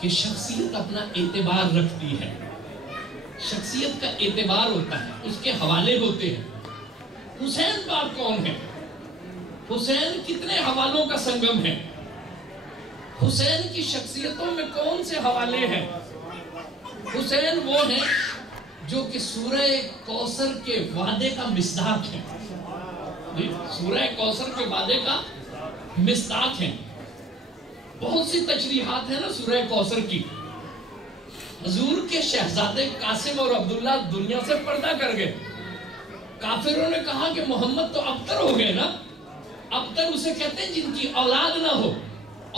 کہ شخصیت اپنا اعتبار رکھتی ہے، شخصیت کا اعتبار ہوتا ہے، اس کے حوالے ہوتے ہیں۔ حسین پاک کون ہے؟ حسین کتنے حوالوں کا سنگم ہے؟ حسین کی شخصیتوں میں کون سے حوالے ہیں؟ حسین وہ ہیں جو کہ سورہ کوثر کے وعدے کا مصداق ہے، سورہ کوثر کے وعدے کا مصداق ہے۔ بہت سی تشریحات ہیں نا سورہ کوثر کی۔ حضور کے شہزادے قاسم اور عبداللہ دنیا سے پردہ کر گئے۔ کافروں نے کہا کہ محمد تو ابتر ہو گئے نا۔ ابتر اسے کہتے ہیں جن کی اولاد نہ ہو،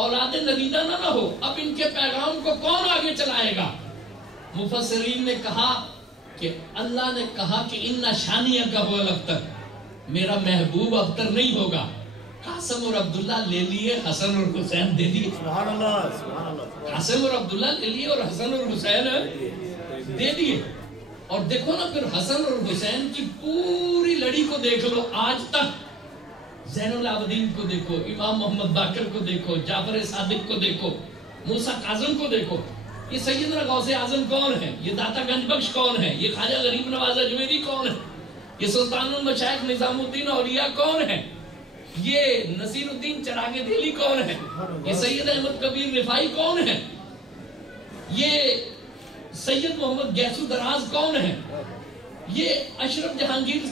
اولاد نریدہ نہ ہو، اب ان کے پیغام کو کون آگے چلائے گا؟ مفسرین نے کہا کہ اللہ نے کہا کہ ان شانیہ کا هو الابتر، میرا محبوب ابتر نہیں ہوگا۔ قاسم اور عبداللہ لے لیے، حسن اور حسین دے دیے۔ سبحان اللہ، سبحان اللہ۔ قاسم اور عبداللہ لے لیے اور حسن اور حسین دے دیے۔ اور دیکھو نا پھر حسن اور حسین کی پوری لڑی کو دیکھ لو آج تک۔ زین العابدین کو دیکھو، امام محمد باقر کو دیکھو، جعفر صادق کو دیکھو، موسیٰ کاظم کو دیکھو۔ یہ سیدنا غوث اعظم کون ہے؟ یہ داتا گنج بخش کون ہے؟ یہ خواجہ غریب نواز اجمیری کون ہے؟ یہ سلطان المشائخ نظام الدین اولیاء کون ہے؟ یہ نصیر الدین چراغ دہلی کون ہے؟ یہ سید احمد کبیر رفاعی کون ہے؟ یہ سید محمد گیسو دراز کون ہے؟ یہ اشرف جہانگیر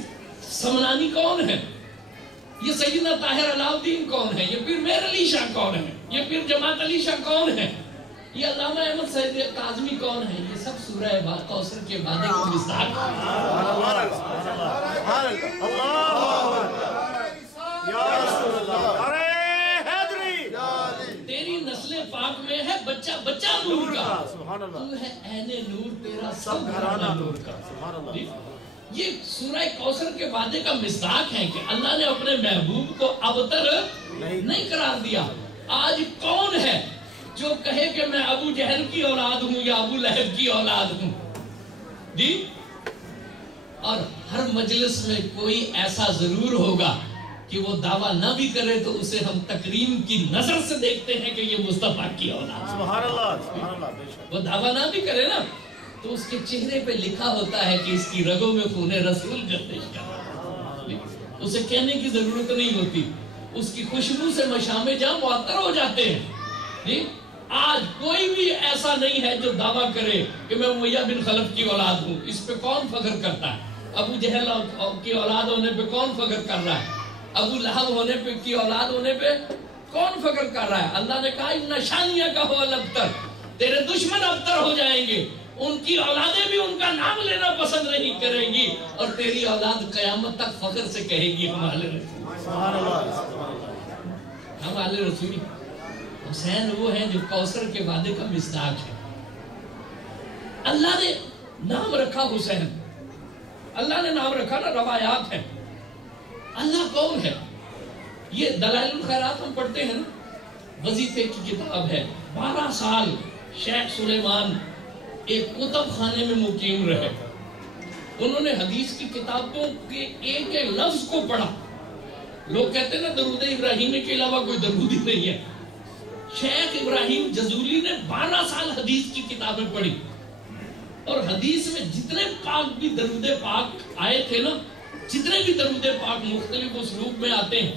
سمنانی کون ہے؟ یہ سیدنا طاہر علاؤ الدین کون ہے؟ یہ پیر مہر علی شاہ کون ہے؟ یہ پیر جماعت علی شاہ کون ہے؟ یہ علامہ احمد سید کاظمی کون ہے؟ یہ سب سورہ کوثر کے وعدے کو مصداق ہے۔ تیری نسل پاک میں ہے بچہ بچہ نور کا، تو ہے عین نور، تیرا سب گھرانہ نور کا۔ یہ سورہ کوثر کے وعدے کا مصداق ہے کہ اللہ نے اپنے محبوب کو ابتر نہیں قرار دیا۔ آج کون ہے جو کہے کہ میں ابو جہل کی اولاد ہوں یا ابو لہب کی اولاد ہوں؟ جی، اور ہر مجلس میں کوئی ایسا ضرور ہوگا کہ وہ دعویٰ نہ بھی کرے تو اسے ہم تکریم کی نظر سے دیکھتے ہیں کہ یہ مصطفیٰ کی اولاد۔ سبحان اللہ، سبحان اللہ، بے شک۔ وہ دعویٰ نہ بھی کرے نا تو اس کے چہرے پہ لکھا ہوتا ہے کہ اس کی رگوں میں خون رسول گردش کر رہا ہے۔ اسے کہنے کی ضرورت نہیں ہوتی، اس کی خوشبو سے مشام جاں معطر ہو جاتے ہیں۔ جی، آج کوئی بھی ایسا نہیں ہے جو دعویٰ کرے کہ میں امیہ بن خلف کی اولاد ہوں۔ اس پہ کون فخر کرتا ہے؟ ابو جہل کی اولاد ہونے پہ کون فخر کر رہا ہے؟ ابو لہب ہونے پہ کی اولاد ہونے پہ کون فخر کر رہا ہے؟ اللہ نے کہا ان شانیہ کا هو الابتر، تیرے دشمن ابتر ہو جائیں گے، ان کی اولادیں بھی ان کا نام لینا پسند نہیں کریں گی، اور تیری اولاد قیامت تک فخر سے کہے گی ہم اہل رسول، سبحان اللہ۔ ہم اہل رسول۔ حسین وہ ہیں جو کوثر کے وعدے کا مصداق ہے۔ اللہ نے نام رکھا حسین، اللہ نے نام رکھا نا، روایات ہے۔ اللہ کون ہے؟ یہ دلائل الخیرات ہم پڑھتے ہیں نا، وظیفے کی کتاب ہے۔ 12 سال شیخ سلیمان ایک کتب خانے میں مقیم رہے۔ انہوں نے حدیث کی کتابوں کے ایک ایک لفظ کو پڑھا۔ لوگ کہتے ہیں نا درود ابراہیمی کے علاوہ کوئی درود ہی نہیں ہے۔ شیخ ابراہیم جزولی نے 12 سال حدیث کی کتابیں پڑھی، اور حدیث میں جتنے پاک بھی درود پاک آئے تھے نا، جتنے بھی درود پاک مختلف اسلوب میں آتے ہیں،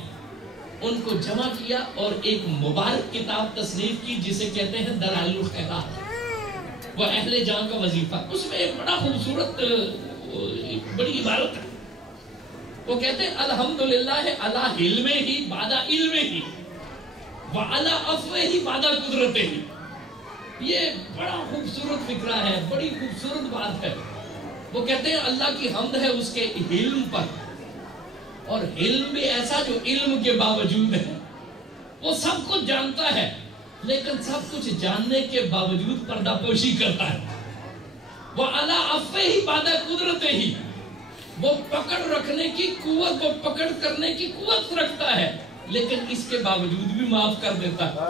ان کو جمع کیا اور ایک مبارک کتاب تصنیف کی جسے کہتے ہیں دلائل الخیرات۔ وہ اہل جان کا وظیفہ، اس میں ایک بڑا خوبصورت بڑی عبارت ہے۔ وہ کہتے ہیں الحمدللہ علی علم ہی بعد علم ہی وعلی عفو ہی بعد قدرت ہی۔ یہ بڑا خوبصورت فکرہ ہے، بڑی خوبصورت بات ہے۔ وہ کہتے ہیں اللہ کی حمد ہے اس کے علم پر، اور علم بھی ایسا جو علم کے باوجود ہے، وہ سب کچھ جانتا ہے لیکن سب کچھ جاننے کے باوجود پردہ پوشی کرتا ہے۔ وہ علی عفو ہی بعد قدرت ہی، وہ پکڑ رکھنے کی قوت، وہ پکڑ کرنے کی قوت رکھتا ہے لیکن اس کے باوجود بھی معاف کر دیتا ہے۔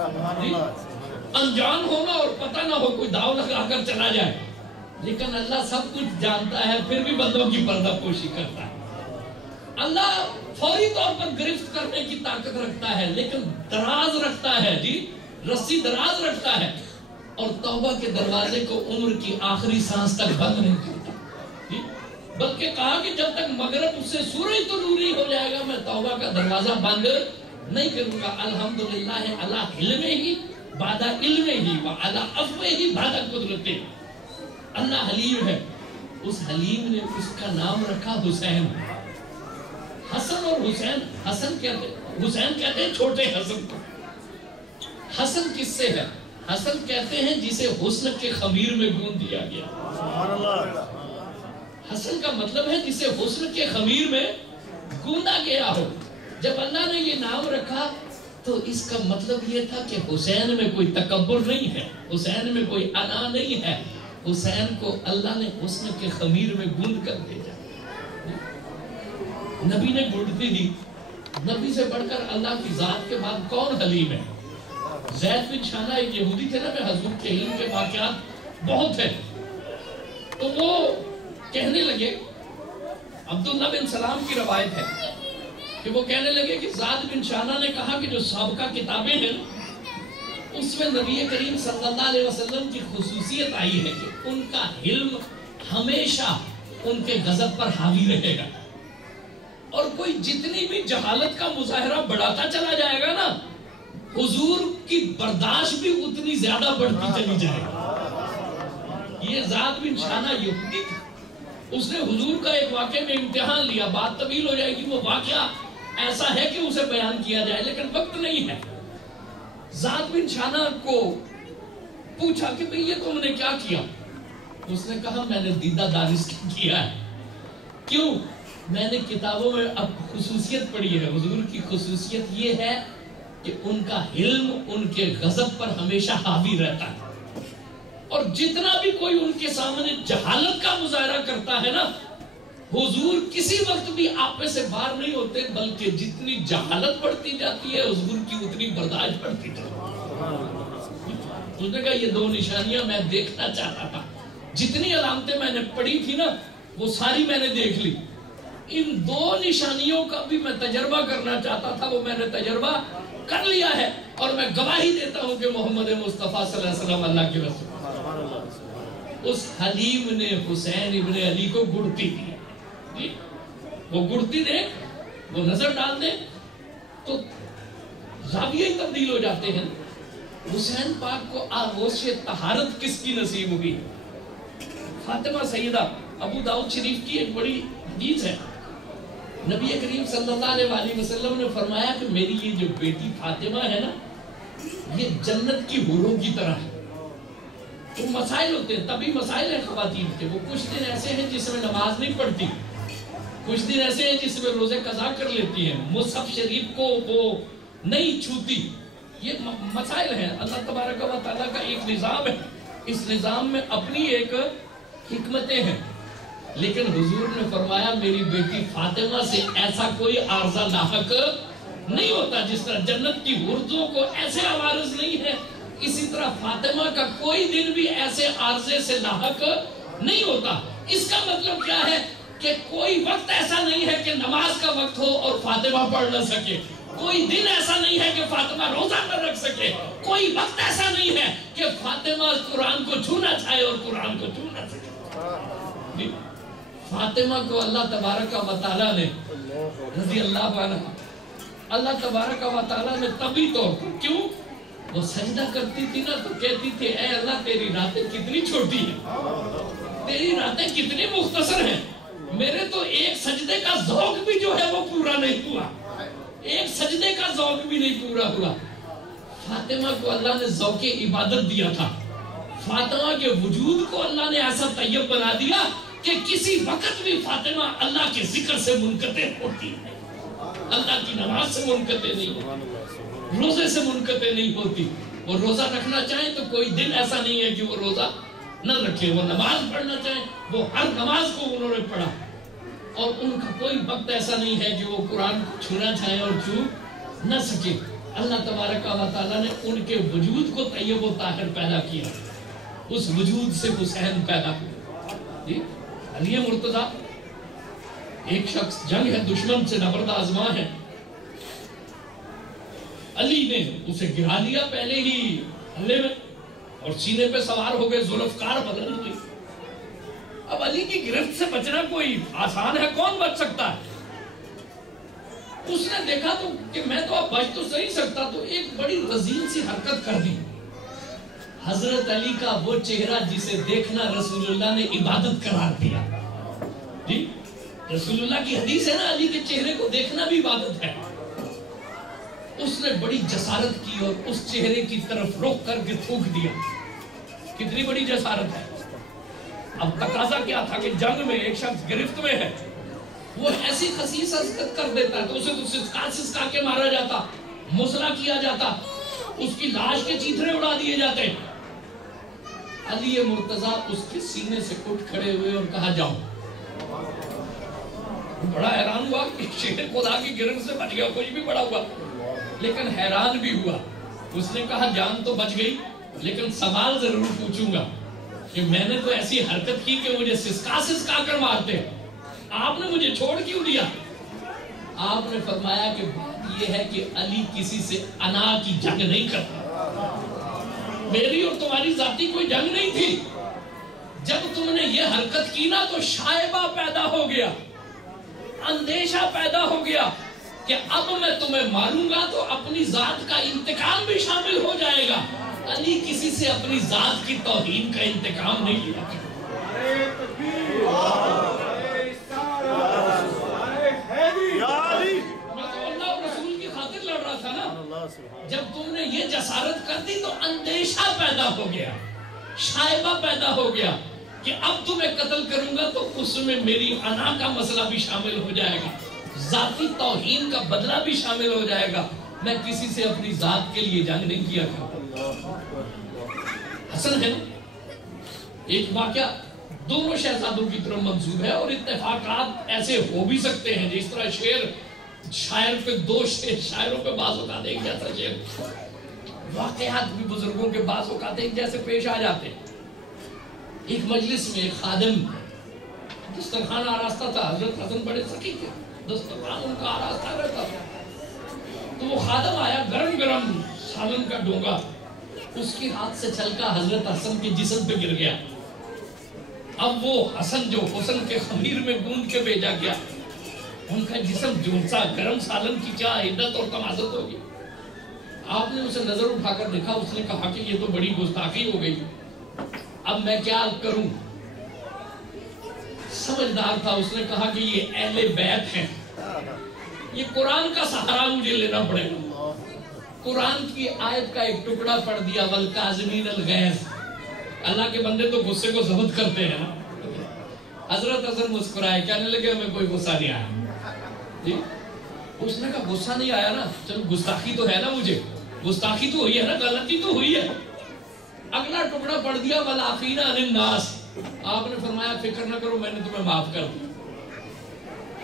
انجان ہونا اور پتہ نہ ہو، کوئی داؤ لگا کر چلا جائے، لیکن اللہ سب کچھ جانتا ہے پھر بھی بندوں کی پردہ پوشی کرتا ہے۔ اللہ فوری طور پر گرفت کرنے کی طاقت رکھتا ہے لیکن دراز رکھتا ہے، جی رسی دراز رکھتا ہے، اور توبہ کے دروازے کو عمر کی آخری سانس تک بند نہیں کرتا، بلکہ کہا کہ جب تک مغرب اس سے سورج طلوع نہیں ہو جائے گا میں توبہ کا دروازہ بند نہیں کروں گا۔ الحمدللہ علی علم ہی بعد علم ہی وعلی عفو ہی بعد قدرت۔ اللہ حلیم ہے، اس حلیم نے اس کا نام رکھا حسین۔ حسن اور حسین، حسن کہتے ہیں چھوٹے حسن کو۔ حسن کس سے ہے؟ حسن کہتے ہیں جسے حسن کے خمیر میں گون دیا گیا۔ سبحان اللہ۔ حسن کا مطلب ہے جسے حسن کے خمیر میں گوندا گیا ہو۔ جب اللہ نے یہ نام رکھا تو اس کا مطلب یہ تھا کہ حسین میں کوئی تکبر نہیں ہے، حسین میں کوئی انا نہیں ہے، حسین کو اللہ نے حسن کے خمیر میں گوند کر بھیجا۔ نبی نے گھڑتی دی، نبی سے بڑھ کر اللہ کی ذات کے بعد کون حلیم ہے؟ زید بن شانہ ایک یہودی تھے نا، میں حضور کے علم کے واقعات بہت ہیں، تو وہ کہنے لگے، عبداللہ بن سلام کی روایت ہے کہ وہ کہنے لگے کہ زید بن شانہ نے کہا کہ جو سابقہ کتابیں ہیں اس میں نبی کریم صلی اللہ علیہ وسلم کی خصوصیت آئی ہے کہ ان کا علم ہمیشہ ان کے غضب پر حاوی رہے گا، اور کوئی جتنی بھی جہالت کا مظاہرہ بڑھاتا چلا جائے گا نا، حضور کی برداشت بھی اتنی زیادہ بڑھتی چلی جائے گی۔ یہ زید بن شانہ یہودی تھا، اس نے حضور کا ایک واقعے میں امتحان لیا، بات طویل ہو جائے گی، وہ واقعہ ایسا ہے کہ اسے بیان کیا جائے لیکن وقت نہیں ہے۔ زید بن شانہ کو پوچھا کہ بھئی یہ تم نے کیا کیا؟ اس نے کہا میں نے دیدہ دانش کیا ہے۔ کیوں؟ میں نے کتابوں میں اب خصوصیت پڑھی ہے، حضور کی خصوصیت یہ ہے کہ ان کا علم ان کے غضب پر ہمیشہ حاوی رہتا ہے، اور جتنا بھی کوئی ان کے سامنے جہالت کا مظاہرہ کرتا ہے نا، حضور کسی وقت بھی آپے سے باہر نہیں ہوتے، بلکہ جتنی جہالت بڑھتی جاتی ہے حضور کی اتنی برداشت بڑھتی جاتی ہے۔ اس نے کہا یہ دو نشانیاں میں دیکھنا چاہتا تھا، جتنی علامتیں میں نے پڑھی تھی نا وہ ساری میں نے دیکھ لی، ان دو نشانیوں کا بھی میں تجربہ کرنا چاہتا تھا، وہ میں نے تجربہ کر لیا ہے، اور میں گواہی دیتا ہوں کہ محمد مصطفیٰ صلی اللہ علیہ وسلم اللہ کے رسول۔ اس حلیم نے حسین ابن علی کو گڑتی دی، جی وہ گڑتی دے، وہ نظر ڈال دے تو زاویے ہی تبدیل ہو جاتے ہیں۔ حسین پاک کو آغوش طہارت کس کی نصیب ہوئی؟ فاطمہ سیدہ۔ ابو داؤد شریف کی ایک بڑی حدیث ہے، نبی کریم صلی اللہ علیہ وسلم نے فرمایا کہ میری یہ جو بیٹی فاطمہ ہے نا، یہ جنت کی حوروں کی طرح ہے۔ وہ مسائل ہوتے ہیں، تبھی مسائل ہیں خواتین کے، وہ کچھ دن ایسے ہیں جس میں نماز نہیں پڑھتی، کچھ دن ایسے ہیں جس میں روزے قضا کر لیتی ہیں، مصحف شریف کو وہ نہیں چھوتی، یہ مسائل ہیں۔ اللہ تبارک و تعالیٰ کا ایک نظام ہے، اس نظام میں اپنی ایک حکمتیں ہیں، لیکن حضور نے فرمایا میری بیٹی فاطمہ سے ایسا کوئی عارضہ لاحق نہیں ہوتا، جس طرح جنت کی حوروں کو ایسے عوارض نہیں ہے، اسی طرح فاطمہ کا کوئی دن بھی ایسے عارضے سے لاحق نہیں ہوتا۔ اس کا مطلب کیا ہے کہ کوئی وقت ایسا نہیں ہے کہ نماز کا وقت ہو اور فاطمہ پڑھ نہ سکے، کوئی دن ایسا نہیں ہے کہ فاطمہ روزہ نہ رکھ سکے، کوئی وقت ایسا نہیں ہے کہ فاطمہ قرآن کو چھونا چاہے اور قرآن کو چھو نہ سکے۔ فاطمہ کو اللہ تبارک و تعالیٰ نے رضی اللہ عنہ، اللہ تبارک و تعالیٰ نے طبی طور پر، کیوں؟ وہ سجدہ کرتی تھی نا تو کہتی تھی اے اللہ تیری راتیں کتنی چھوٹی ہیں، تیری راتیں کتنی مختصر ہیں، میرے تو ایک سجدے کا ذوق بھی جو ہے وہ پورا نہیں ہوا، ایک سجدے کا ذوق بھی نہیں پورا ہوا۔ فاطمہ کو اللہ نے ذوق عبادت دیا تھا، فاطمہ کے وجود کو اللہ نے ایسا طیب بنا دیا کہ کسی وقت بھی فاطمہ اللہ کے ذکر سے منقطع ہوتی ہے، اللہ کی نماز سے منقطع نہیں ہوتی، روزے سے منقطع نہیں ہوتی۔ وہ روزہ رکھنا چاہیں تو کوئی دن ایسا نہیں ہے کہ وہ روزہ نہ رکھے، وہ نماز پڑھنا چاہیں وہ ہر نماز کو انہوں نے پڑھا، اور ان کا کوئی وقت ایسا نہیں ہے کہ وہ قرآن چھونا چاہیں اور چھو نہ سکے۔ اللہ تبارک و تعالیٰ نے ان کے وجود کو طیب و طاہر پیدا کیا، اس وجود سے حسین پیدا ہوا۔ جی علی مرتضیٰ ایک شخص جنگ ہے، دشمن سے نبرد آزما ہے، علی نے اسے گرا دیا پہلے ہی حملے میں، اور سینے پہ سوار ہو گئے، ذوالفقار بدل ہوئی۔ اب علی کی گرفت سے بچنا کوئی آسان ہے؟ کون بچ سکتا ہے؟ اس نے دیکھا تو کہ میں تو اب بچ تو صحیح سکتا، تو ایک بڑی رذیل سی حرکت کر دی۔ حضرت علی کا وہ چہرہ جسے دیکھنا رسول اللہ نے عبادت قرار دیا۔ جی رسول اللہ کی حدیث ہے نا، علی کے چہرے کو دیکھنا بھی عبادت ہے۔ اس نے بڑی جسارت کی اور اس چہرے کی طرف رخ کر کے تھوک دیا۔ کتنی بڑی جسارت ہے! اب تقاضا کیا تھا کہ جنگ میں ایک شخص گرفت میں ہے، وہ ایسی خسیس حرکت کر دیتا ہے تو اسے تو سسکا کے مارا جاتا، مسلح کیا جاتا، اس کی لاش کے چیتھڑے اڑا دیے جاتے۔ علی مرتضیٰ اس کے سینے سے اٹھ کھڑے ہوئے اور کہا جاؤ۔ بڑا حیران ہوا کہ شیر خدا کی گرفت سے بچ گیا، کچھ بھی بڑا ہوا، لیکن حیران بھی ہوا۔ اس نے کہا جان تو بچ گئی، لیکن سوال ضرور پوچھوں گا کہ میں نے تو ایسی حرکت کی کہ مجھے سسکا کر مارتے، آپ نے مجھے چھوڑ کیوں دیا؟ آپ نے فرمایا کہ بات یہ ہے کہ علی کسی سے انا کی جنگ نہیں کرتا، میری اور تمہاری ذاتی کوئی جنگ نہیں تھی۔ جب تم نے یہ حرکت کی نا تو شائبہ پیدا ہو گیا، اندیشہ پیدا ہو گیا کہ اب میں تمہیں ماروں گا تو اپنی ذات کا انتقام بھی شامل ہو جائے گا۔ علی کسی سے اپنی ذات کی توہین کا انتقام نہیں لیا۔ میں تو اللہ اور رسول کی خاطر لڑ رہا تھا نا۔ جب تم نے یہ جسارت کر دی تو اندیشہ پیدا ہو گیا، شائبہ پیدا ہو گیا کہ اب تمہیں قتل کروں گا تو اس میں میری انا کا مسئلہ بھی شامل ہو جائے گا، ذاتی توہین کا بدلہ بھی شامل ہو جائے گا۔ میں کسی سے اپنی ذات کے لیے جنگ نہیں کیا کرتا۔ حسن ہے ایک واقعہ دونوں شہزادوں کی طرف منسوب ہے، اور اتفاقات ایسے ہو بھی سکتے ہیں جس طرح شاعر پہ دو شاعروں پہ بعض اوقات ایک جیسا شعر، واقعات بھی بزرگوں کے بعض اوقات ایک جیسے پیش آ جاتے ہیں۔ ایک مجلس میں ایک خادم دسترخوان آراستہ تھا، حضرت حسن بڑے سخی تھے، دسترخوان ان کا آراستہ رہتا تھا، تو وہ خادم آیا، گرم گرم سالن کا ڈونگا اس کے ہاتھ سے چھلکا حضرت حسن کے جسم پہ گر گیا۔ اب وہ حسن جو حسن کے خمیر میں گوندھ کے بھیجا گیا، ان کا جسم جھولسا، گرم سالن کی کیا عدت اور تمازت ہوگی۔ آپ نے اسے نظر اٹھا کر دیکھا، اس نے کہا کہ یہ تو بڑی گستاخی ہو گئی، اب میں کیا کروں؟ سمجھدار تھا، اس نے کہا کہ یہ اہل بیت ہیں، یہ قرآن کا سہارا مجھے لینا پڑے گا۔ قرآن کی آیت کا ایک ٹکڑا پڑھ دیا، والکاظمین الغیظ۔ اللہ کے بندے تو غصے کو ضبط کرتے ہیں نا۔ حضرت حسن مسکرائے، کہنے لگے ہمیں کوئی غصہ نہیں آیا۔ جی اس نے کہا غصہ نہیں آیا نا، چلو گستاخی تو ہے نا، مجھے گستاخی تو ہوئی ہے نا، غلطی تو ہوئی ہے۔ اگلا ٹکڑا پڑھ دیا، والعافین عن الناس۔ آپ نے فرمایا فکر نہ کرو، میں نے تمہیں معاف کر دیا۔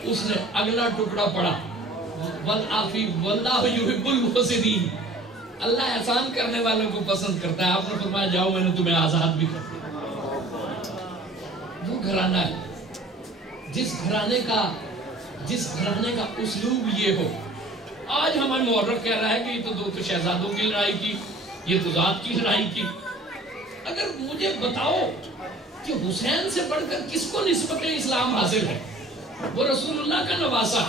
اس نے اگلا ٹکڑا پڑھا، والعافی واللہ یحب المحسنین، اللہ احسان کرنے والوں کو پسند کرتا ہے۔ آپ نے فرمایا جاؤ، میں نے تمہیں آزاد بھی کر دیا۔ وہ گھرانہ ہے جس گھرانے کا اسلوب یہ ہو۔ آج ہمیں مورخ کہہ رہا ہے کہ یہ تو دو شہزادوں کی لڑائی کی، یہ تو ذات کی لڑائی کی۔ اگر مجھے بتاؤ کہ حسین سے بڑھ کر کس کو نسبت اسلام حاصل ہے؟ وہ رسول اللہ کا نواسہ،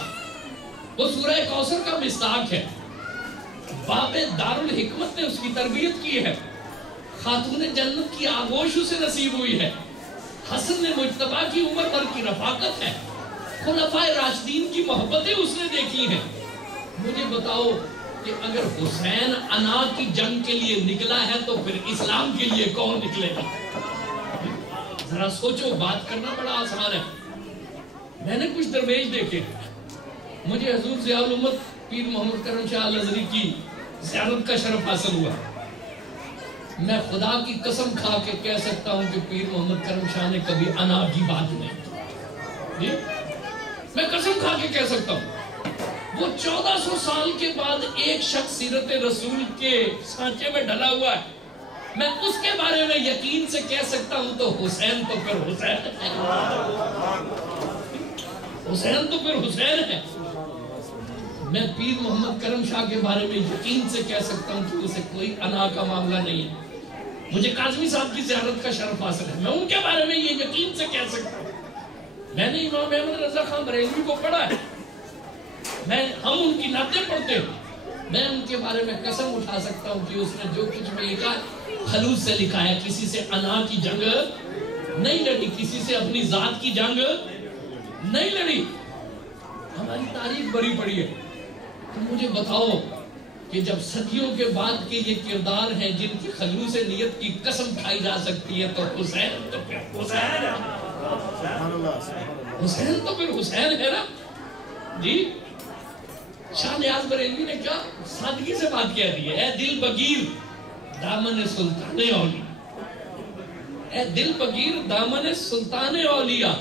وہ سورہ کوثر کا مصداق ہے، باب دارالحکمت نے اس کی تربیت کی ہے، خاتون جنت کی آغوش اسے نصیب ہوئی ہے، حسن نے مجتبیٰ کی عمر بھر کی رفاقت ہے، خلفائے راشدین کی محبتیں اس نے دیکھی ہیں۔ مجھے بتاؤ کہ اگر حسین انا کی جنگ کے لیے نکلا ہے تو پھر اسلام کے لیے کون نکلے گا؟ ذرا سوچو، بات کرنا بڑا آسان ہے۔ میں نے کچھ درویش دیکھے، مجھے حضور ضیاء الامت پیر محمد کرم شاہ الازہری کی زیارت کا شرف حاصل ہوا۔ میں خدا کی قسم کھا کے کہہ سکتا ہوں کہ پیر محمد کرم شاہ نے کبھی انا کی بات نہیں کی، میں قسم کھا کے کہہ سکتا ہوں۔ وہ 1400 سال کے بعد ایک شخص سیرت رسول کے سانچے میں ڈلا ہوا ہے، میں اس کے بارے میں یقین سے کہہ سکتا ہوں تو حسین تو پھر حسین ہے، حسین تو پھر حسین ہے۔ میں پیر محمد کرم شاہ کے بارے میں یقین سے کہہ سکتا ہوں کہ اسے کوئی انا کا معاملہ نہیں ہے۔ مجھے کاظمی صاحب کی زیارت کا شرف حاصل ہے، میں ان کے بارے میں یہ یقین سے کہہ سکتا ہوں، میں نے امام احمد رضا خان بریلوی کو پڑھا ہے، ہم ان کی نعتیں پڑھتے ہیں، میں ان کے بارے میں قسم اٹھا سکتا ہوں کہ اس نے جو کچھ بھی لکھا خلوص سے لکھا ہے، کسی سے انا کی جنگ نہیں لڑی، کسی سے اپنی ذات کی جنگ نہیں لڑی۔ ہماری تاریخ بڑی پڑی ہے، تو مجھے بتاؤ کہ جب صدیوں کے بعد کے یہ کردار ہیں جن کی خلوص نیت کی قسم کھائی جا سکتی ہے، تو حسین تو پھر حسین ہے، حسین تو پھر حسین ہے نا جی۔ شاہ نیاز بریلوی نے کیا سادگی سے بات کہہ دی ہے، اے دل بگیر دامن سلطان اولیاء، اے دل بگیر دامن سلطان اولیاء،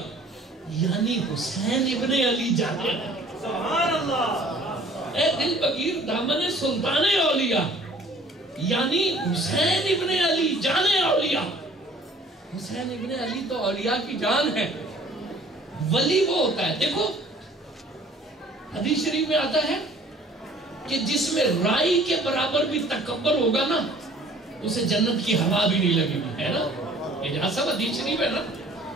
یعنی حسین ابن علی جانے، سبحان اللہ، اے دل بگیر دامن سلطان اولیاء، یعنی حسین ابن علی جانے اولیاء۔ حسین ابن علی تو اولیاء کی جان ہے، ولی وہ ہوتا ہے، دیکھو حدیث شریف میں آتا ہے کہ جس میں رائی کے برابر بھی تکبر ہوگا نا، اسے جنت کی ہوا بھی نہیں لگے گی، ہے نا، یہ جہاں سب حدیث شریف ہے نا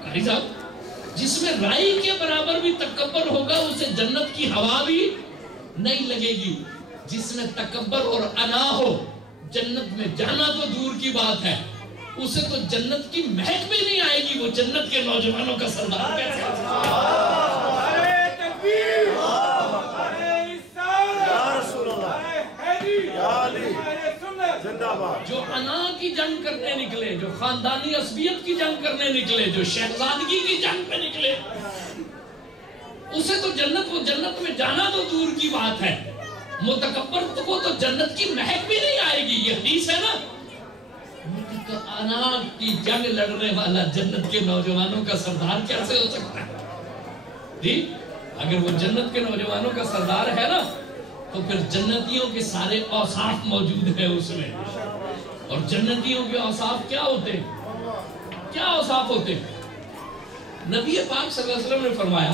قاری صاحب، جس میں رائی کے برابر بھی تکبر ہوگا اسے جنت کی ہوا بھی نہیں لگے گی۔ جس میں تکبر اور انا ہو، جنت میں جانا تو دور کی بات ہے، اسے تو جنت کی مہک بھی نہیں آئے گی، وہ جنت کے نوجوانوں کا سردار کیسے جو انا کی جنگ کرنے نکلے، جو خاندانی عصبیت کی جنگ کرنے نکلے، جو شہزادگی کی جنگ پہ نکلے، اسے تو جنت میں جانا تو دور کی بات ہے، متکبر کو تو جنت کی مہک بھی نہیں آئے گی۔ یہ حدیث ہے نا، انا کی جنگ لڑنے والا جنت کے نوجوانوں کا سردار کیسے ہو سکتا ہے جی؟ اگر وہ جنت کے نوجوانوں کا سردار ہے نا، تو پھر جنتیوں کے سارے اوصاف موجود ہیں اس میں، اور جنتیوں کے اوصاف کیا ہوتے ہیں؟ کیا اوصاف ہوتے ہیں؟ نبی پاک صلی اللہ علیہ وسلم نے فرمایا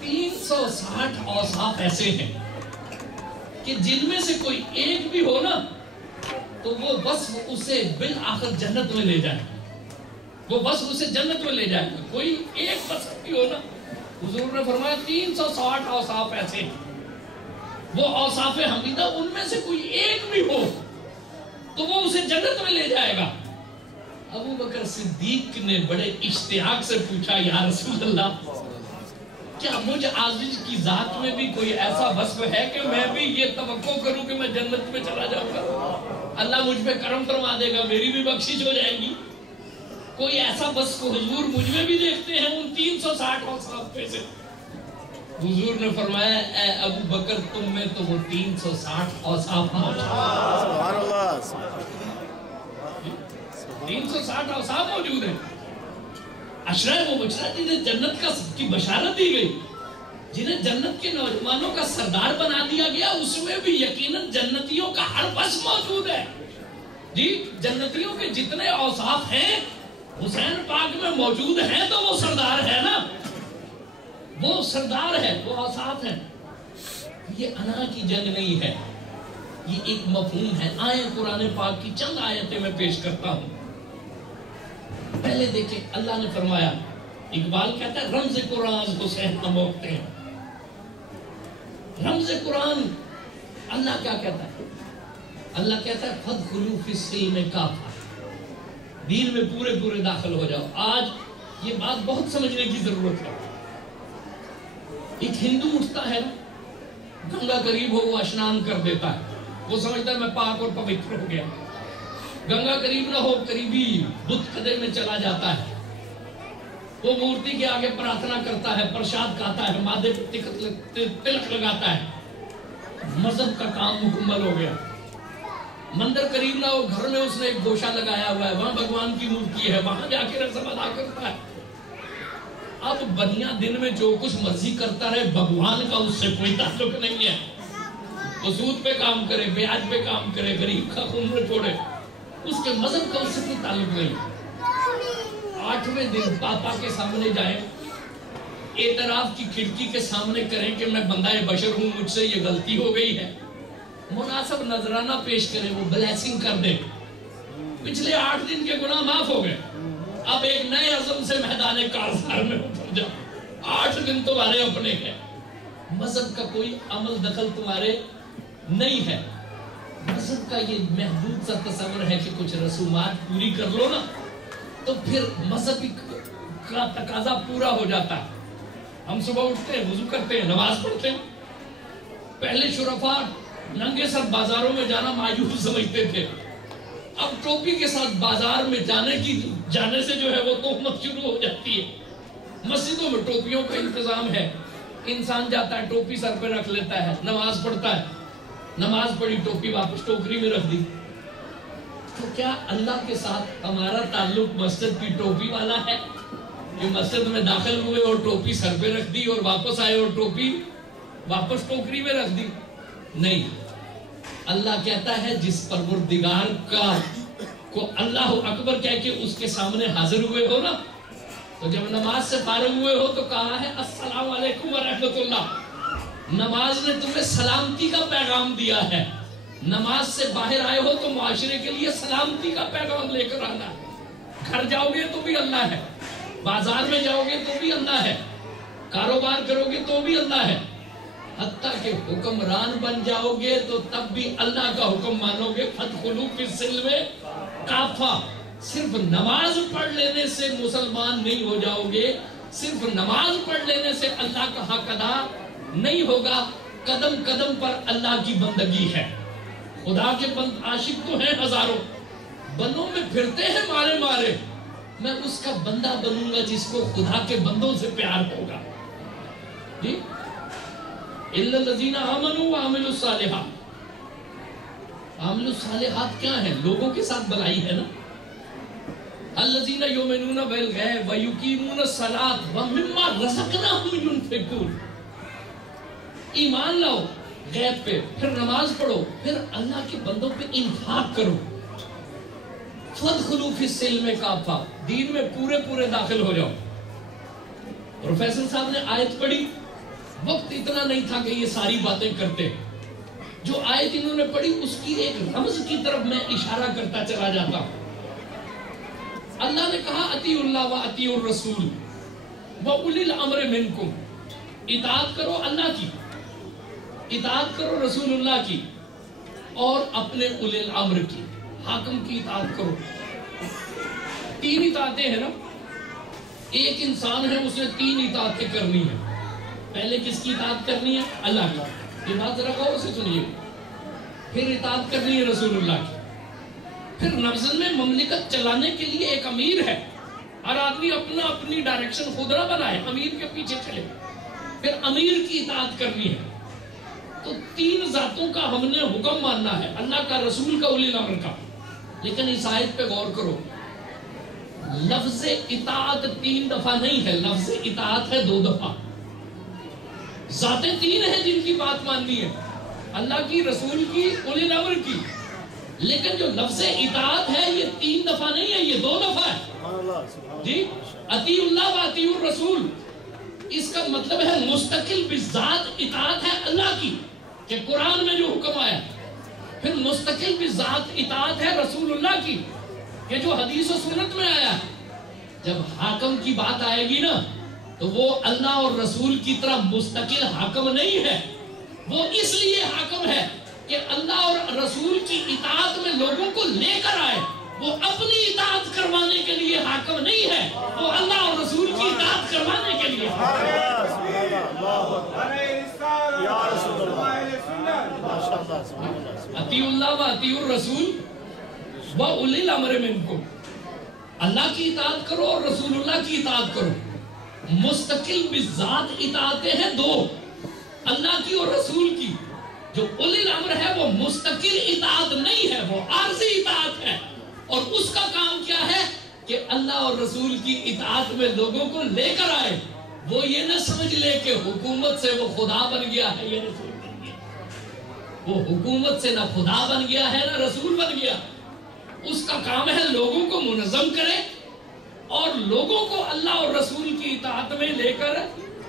360 اوصاف ایسے ہیں کہ جن میں سے کوئی ایک بھی ہو نا تو وہ بس اسے بالآخر جنت میں لے جائے، وہ بس اسے جنت میں لے جائے گا۔ کوئی ایک بس بھی ہو نا، حضور نے فرمایا 360 اوصاف ایسے ہیں، وہ اوصاف حمیدہ ان میں سے کوئی ایک بھی ہو تو وہ اسے جنت میں لے جائے گا۔ ابو بکر صدیق نے بڑے اشتیاق سے پوچھا، یا رسول اللہ، کیا مجھ عاجز کی ذات میں بھی کوئی ایسا وصف ہے کہ میں بھی یہ توقع کروں کہ میں جنت میں چلا جاؤں گا، اللہ مجھ پہ کرم فرما دے گا، میری بھی بخشش ہو جائے گی؟ کوئی ایسا وصف حضور مجھ میں بھی دیکھتے ہیں ان 360 اوصاف پہ سے؟ حضور نے فرمایا، اے ابو بکر تم میں تو وہ 360 اوصاف موجود ہیں، سبحان اللہ، 360 اوصاف موجود ہیں۔ عشرہ مبشرہ جنہیں جنت کی بشارت دی گئی، جنہیں جنت کے نوجوانوں کا سردار بنا دیا گیا، اس میں بھی یقیناً جنتیوں کا ہر وصف موجود ہے جی۔ جنتیوں کے جتنے اوصاف ہیں حسین پاک میں موجود ہیں، تو وہ سردار ہے نا، وہ سردار ہے، وہ اوصاف ہیں۔ یہ انا کی جنگ نہیں ہے، یہ ایک مفہوم ہے۔ آئیں قرآن پاک کی چند آیتیں میں پیش کرتا ہوں۔ پہلے دیکھیں، اللہ نے فرمایا، اقبال کہتا ہے رمز قرآن حسین نموکتے ہیں۔ رمز قرآن اللہ کیا کہتا ہے؟ اللہ کہتا ہے فَادْخُلُوا فِي السِّلْمِ كَافَّةً، دین میں پورے پورے داخل ہو جاؤ۔ آج یہ بات بہت سمجھنے کی ضرورت ہے۔ ایک ہندو اٹھتا ہے، گنگا قریب ہو وہ اشنان کر دیتا ہے، وہ سمجھتا ہے میں پاک اور پوتر ہو گیا۔ گنگا قریب نہ ہو، قریبی بت خدے میں چلا جاتا ہے، وہ مورتی کے آگے پرارتھنا کرتا ہے، پرشاد کھاتا ہے، مادے پہ تلک لگاتا ہے، مذہب کا کام مکمل ہو گیا۔ مندر قریب نہ ہو، گھر میں اس نے ایک گوشہ لگایا ہوا ہے، وہاں بھگوان کی مورتی ہے، وہاں جا کے رسم ادا کرتا ہے۔ اب بنیا دن میں جو کچھ مرضی کرتا رہے، بھگوان کا اس سے کوئی تعلق نہیں ہے۔ وہ سود پہ کام کرے، بیاج پہ کام کرے، غریب کا خون نہ چھوڑے، اس کے مذہب کا اس سے کوئی تعلق نہیں۔ 8ویں دن پاپا کے سامنے جائیں، اعتراف کی کھڑکی کے سامنے کریں کہ میں بندہ بشر ہوں، مجھ سے یہ غلطی ہو گئی ہے، مناسب نذرانہ پیش کریں، وہ بلیسنگ کر دیں۔ پچھلے 8 دن کے گناہ معاف ہو گئے، اب ایک نئے عزم سے میدان کارزار میں اتر جاؤ، 8 دن تمہارے اپنے ہیں، مذہب کا کوئی عمل دخل تمہارے نہیں ہے۔ مذہب کا یہ محدود سا تصور ہے کہ کچھ رسومات پوری کر لو نا تو پھر مذہب کا تقاضا پورا ہو جاتا ہے۔ ہم صبح اٹھتے ہیں، وضو کرتے ہیں، نماز پڑھتے ہیں۔ پہلے شرفاء ننگے سر بازاروں میں جانا مایوس سمجھتے تھے، اب ٹوپی کے ساتھ بازار میں جانے سے جو ہے وہ تہمت شروع ہو جاتی ہے۔ مسجدوں میں ٹوپیوں کا انتظام ہے، انسان جاتا ہے ٹوپی سر پہ رکھ لیتا ہے، نماز پڑھتا ہے، نماز پڑھی ٹوپی واپس ٹوکری میں رکھ دی۔ تو کیا اللہ کے ساتھ ہمارا تعلق مسجد کی ٹوپی والا ہے کہ مسجد میں داخل ہوئے اور ٹوپی سر پہ رکھ دی اور واپس آئے اور ٹوپی واپس ٹوکری میں رکھ دی؟ نہیں، اللہ کہتا ہے جس پروردگار کو اللہ اکبر کہہ کے اس کے سامنے حاضر ہوئے ہو نا، تو جب نماز سے فارغ ہوئے ہو تو کہا ہے السلام علیکم ورحمت اللہ۔ نماز نے تمہیں سلامتی کا پیغام دیا ہے، نماز سے باہر آئے ہو تو معاشرے کے لیے سلامتی کا پیغام لے کر آنا ہے۔ گھر جاؤ گے تو بھی اللہ ہے، بازار میں جاؤ گے تو بھی اللہ ہے، کاروبار کرو گے تو بھی اللہ ہے، حتیٰ کہ حکمران بن جاؤ گے تو تب بھی اللہ کا حکم مانو گے۔ فادخلوا فی السلم کافہ۔ صرف نماز پڑھ لینے سے مسلمان نہیں ہو جاؤ گے، صرف نماز پڑھ لینے سے اللہ کا حق ادا نہیں ہوگا، قدم قدم پر اللہ کی بندگی ہے۔ خدا کے بند عاشق تو ہیں ہزاروں، بندوں میں پھرتے ہیں مارے مارے، میں اس کا بندہ بنوں گا جس کو خدا کے بندوں سے پیار ہوگا۔ جی اِلَّا الَّذِينَ آمَنُوا وَعَمِلُوا الصَّالِحَاتِ۔ عامل الصالحات کیا ہیں؟ لوگوں کے ساتھ بلائی ہے نا۔ الَّذِينَ يُؤْمِنُونَ بِالْغَیبِ وَيُقِیمُونَ الصَّلَاةَ وَمِمَّا رَزَقْنَاهُمْ يُنْفِقُونَ۔ ایمان لاؤ غیب پہ، پھر نماز پڑھو، پھر اللہ کے بندوں پہ انفاق کرو۔ فَادْخُلُوا فِي السِّلْمِ کافہ، دین میں پورے داخل ہو جاؤ۔ پروفیسر صاحب نے آیت پڑھی، وقت اتنا نہیں تھا کہ یہ ساری باتیں کرتے، جو آیت انہوں نے پڑھی اس کی ایک رمز کی طرف میں اشارہ کرتا چلا جاتا ہوں۔ اللہ نے کہا اطیعوا اللہ واطیعوا الرسول واولی الامر منکم، اطاعت کرو اللہ کی، اطاعت کرو رسول اللہ کی، اور اپنے اولی الامر کی، حاکم کی اطاعت کرو۔ 3 اطاعتیں ہیں نا، ایک انسان ہے اس نے 3 اطاعتیں کرنی ہیں۔ پہلے کس کی اطاعت کرنی ہے؟ اللہ کی، یہ بات ذرا غور سے سنیے۔ پھر اطاعت کرنی ہے رسول اللہ کی۔ پھر نفس میں مملکت چلانے کے لیے ایک امیر ہے، ہر آدمی اپنی ڈائریکشن خود نہ بنائے، امیر کے پیچھے چلے، پھر امیر کی اطاعت کرنی ہے۔ تو 3 ذاتوں کا ہم نے حکم ماننا ہے، اللہ کا، رسول کا، اولی الامر کا۔ لیکن اس آیت پہ غور کرو، لفظ اطاعت 3 دفعہ نہیں ہے، لفظ اطاعت ہے 2 دفعہ۔ ذاتیں 3 ہیں جن کی بات ماننی ہے، اللہ کی، رسول کی، اولی الامر کی، لیکن جو لفظ اطاعت ہے یہ 3 دفعہ نہیں ہے، یہ 2 دفعہ ہے۔ جی اطیعوا اللہ واطیعوا الرسول، اس کا مطلب ہے مستقل بذات اطاعت ہے اللہ کی کہ قرآن میں جو حکم آیا، پھر مستقل بذات اطاعت ہے رسول اللہ کی کہ جو حدیث و سنت میں آیا۔ جب حاکم کی بات آئے گی نا تو وہ اللہ اور رسول کی طرح مستقل حاکم نہیں ہے، وہ اس لیے حاکم ہے کہ اللہ اور رسول کی اطاعت میں لوگوں کو لے کر آئے، وہ اپنی اطاعت کروانے کے لیے حاکم نہیں ہے، وہ اللہ اور رسول کی اطاعت کروانے کے لیے۔ اطیعوا اللہ واطیعوا الرسول واولی الامر منکم، اللہ کی اطاعت کرو اور رسول اللہ کی اطاعت کرو۔ مستقل بذات اطاعتیں ہیں 2، اللہ کی اور رسول کی۔ جو اولی الامر ہے وہ مستقل اطاعت نہیں ہے، وہ عارضی اطاعت ہے، اور اس کا کام کیا ہے کہ اللہ اور رسول کی اطاعت میں لوگوں کو لے کر آئے۔ وہ یہ نہ سمجھ لے کہ حکومت سے وہ خدا بن گیا ہے یا رسول بن گیا، وہ حکومت سے نہ خدا بن گیا ہے نہ رسول بن گیا۔ اس کا کام ہے لوگوں کو منظم کرے اور لوگوں کو اللہ اور رسول کی اطاعت میں لے کر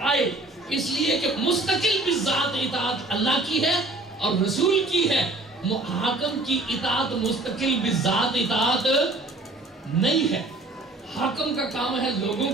آئے، اس لیے کہ مستقل بذات اطاعت اللہ کی ہے اور رسول کی ہے، حاکم کی اطاعت مستقل بذات اطاعت نہیں ہے. حاکم کا کام ہے لوگوں